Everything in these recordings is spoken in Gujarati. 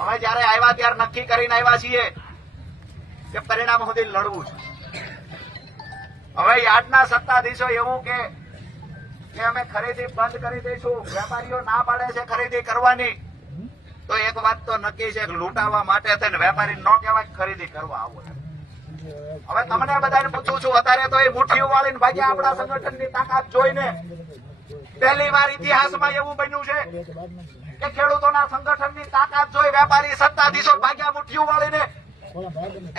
અમે જયારે આવ્યા ત્યારે નક્કી કરીને આવ્યા છીએ કે પરિણામ સુધી લડવું છે હવે યાદના સત્તાધીશો એવું કે અમે ખરીદી બંધ કરી દઈશું, વેપારીઓ ના પાડે છે ખરીદી કરવાની, તો એક વાત તો નક્કી છે લૂંટાવા માટે થઈને વેપારી ન કહેવાય ખરીદી કરવા આવો. હવે તમને બધાને પૂછું છું, અત્યારે તો એ મુઠ્ઠીઓ વાળીને ભાગ્યા આપણા સંગઠનની તાકાત જોઈને પહેલી વાર ઇતિહાસમાં એવું બન્યું છે કે ખેડૂતોના સંગઠનની તાકાત જોઈ વેપારી સત્તાધીશો ભાગ્યા મુઠ્ઠીઓ વાળીને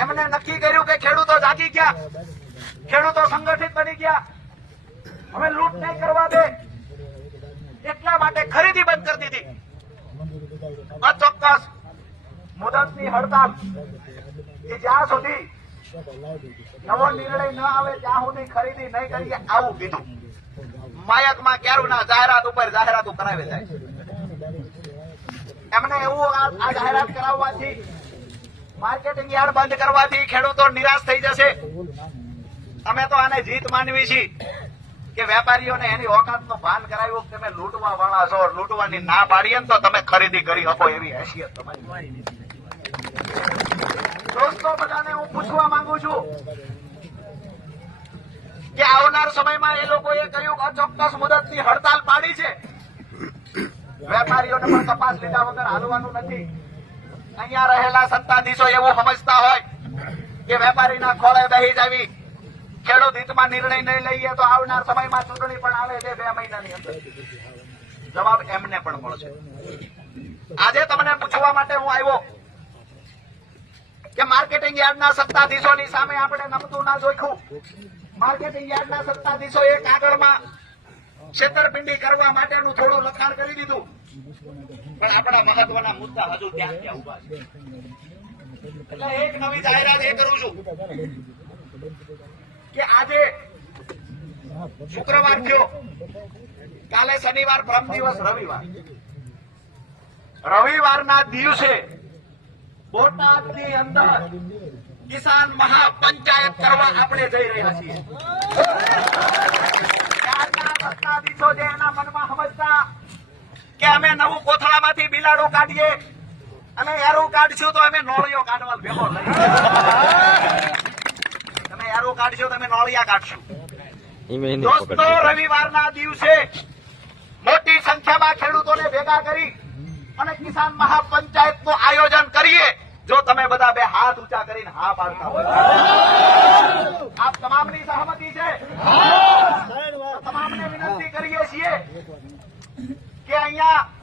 એમને નક્કી કર્યું કે ખેડૂતો જાગી ગયા. ખેડૂતો સંગઠિત બની ગયા. હવે લૂંટ નહીં કરવા દે. એટલા માટે ખરીદી બંધ કરી દીધી. અચોક્કસ મુદતની હડતાલ. કે જ્યાં સુધી નવો નિર્ણય ન આવે ત્યાં સુધી ખરીદી નહીં કરીએ આવું કીધું. માયકમાં ક્યારું ના જાહેરાત ઉપર જાહેરાતો કરાવે જાય એમને એવું આ જાહેરાત કરાવવાથી માર્કેટિંગ યાર્ડ બંધ કરવાથી ખેડૂતો નિરાશ થઈ જશે. અમે તો આને જીત માનવી છીએ કે વેપારીઓને એની ઓકાતનું ભાન કરાવ્યું તમે લૂંટવા વાળા છો, લૂંટવાની ના પાડીએ ને તો તમે ખરીદી કરી શકો એવી હેસિયત તમારી. દોસ્તો, બધાને હું પૂછવા માંગુ છું કે આવનાર સમયમાં એ લોકોએ કહ્યું અચોક્કસ મુદતની હડતાલ પાડી છે? વેપારીઓને પણ તપાસ લીધા વગર હાલવાનું નથી. અહીંયા રહેલા સત્તાધીશો એવું સમજતા હોય કે વેપારીના ખોળે બેહી જવી. ખેડૂત હિતમાં નિર્ણય નહીં લઈએ તો આવનાર સમયમાં ચૂંટણી પણ આવે છે બે મહિનાની અંદર. જવાબ એમને પણ મળશે. આજે તમને પૂછવા માટે હું આવ્યો કે માર્કેટિંગ યાર્ડના સત્તાધીશોની સામે આપણે નમતું ના જોખ્યું માર્કેટિંગ યાર્ડના સત્તાધીશો એ કાગળમાં છેતરપિંડી કરવા માટેનું થોડું લખાણ કરી દીધું. પણ આપણા મહત્વના મુદ્દા હજુ ત્યાં ત્યાં ઊભા છે. એટલે એક નવી જાહેરાત એ કરું છું કે આજે શુક્રવાર થયો. કાલે શનિવાર પ્રમ દિવસ રવિવાર. રવિવારના દિવસે બોટાદની અંદર કિસાન મહાપંચાયત કરવા આપણે જઈ રહ્યા છીએ. સત્તાધીશો જે એના મનમાં સમજતા કે અમે નવું કોથળામાંથી બિલાડું કાઢીએ અને એરું કાઢશું તો અમે નોળિયો કાઢવા ભેગો તમે એરું કાઢશો તમે નોળિયા કાઢશું. દોસ્તો રવિવારના દિવસે મોટી સંખ્યામાં ખેડૂતોને ભેગા કરી અને કિસાન મહાપંચાયતનું આયોજન કરીએ. જો તમે બધા બે હાથ ઊંચા કરીને હા પાડતા હોય. આપ તમામની સહમતી છે તો તમામને વિનંતી કરીએ છીએ કે અહીંયા